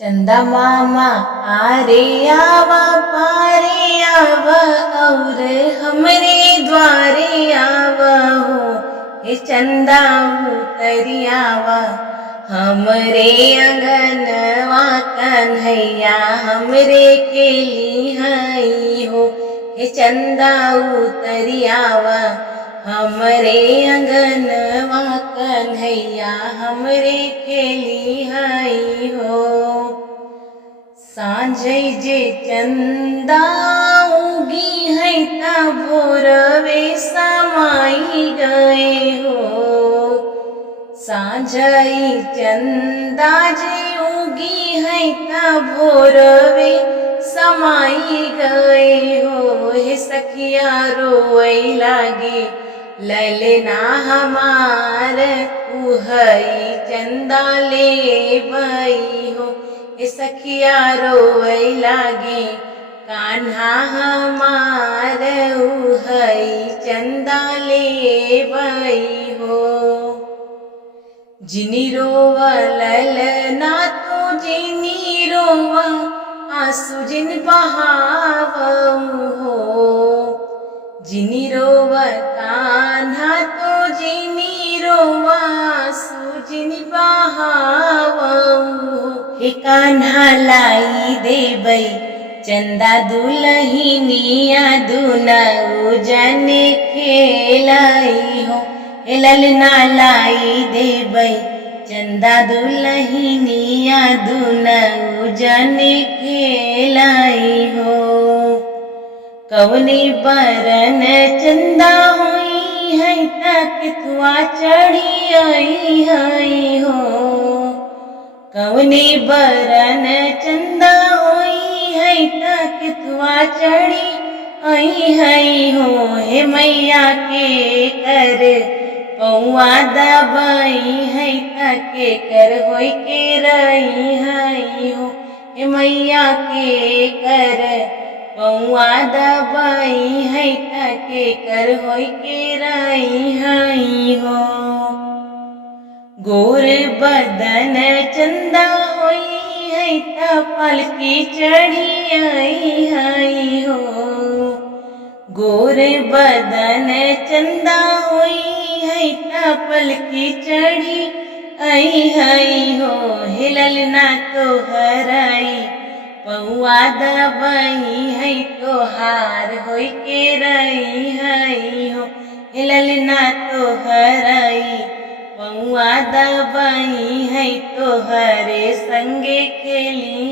चंदा मामा आरे आवा पारे आवा और हमरे द्वारे आवा हो। हे चंदा उतरी आवा हमरे अंगनवा कन्हैया हमरे केली हई हो। हे चंदा उतरी आवा हमरे अंगनवा कन्हैया हमरे केली हई हो। सांझे जे चंदा उगी है ता भोरवे समाई गए हो। सांझई चंदा जे उगी है ता भोरवे समाई गए हो। हे सखिया रोई लागे ललना हमार उहई चंदा ले बई हो। हे सखिया रोई लागे कान्हा हमार उहई चंदा ले बई हो। जिनी रोवा ललना तो जिनी रोवा आंसू जिन बहावऊ हो। जिनी रोवा कान्हा तो जिनी रोवा आंसू जिन बहावऊ हो। हे कान्हा लाई देबई चंदा दुलहिनिया दुनऊ जने खेलाई हो। हे ललना लाई देबई चंदा दुलहिनिया दुनऊ जने खेलाई हो। कवनी बरन चंदा होई है तकथुआ चढ़ी आई हई हो। कवनी बरन चंदा होई है तकथुआ चढ़ी आई हई हो। हे मैया के कर पौआ दबई है तके कर होई के रही हई हो। हे मैया के कर पौआ दबई है तके कर होई के रही हई हो। गोर बदन चंदा होई है त पलकी चढ़ी आई हई हो। गोर बदन चंदा होई है त पलकी चढ़ी आई हई हो। हे ललना तो हराई पौआ दबई है तोहार होई के रही हई हो। हे ललना तो हराई पौआ दबई है तोहरे संगे खेली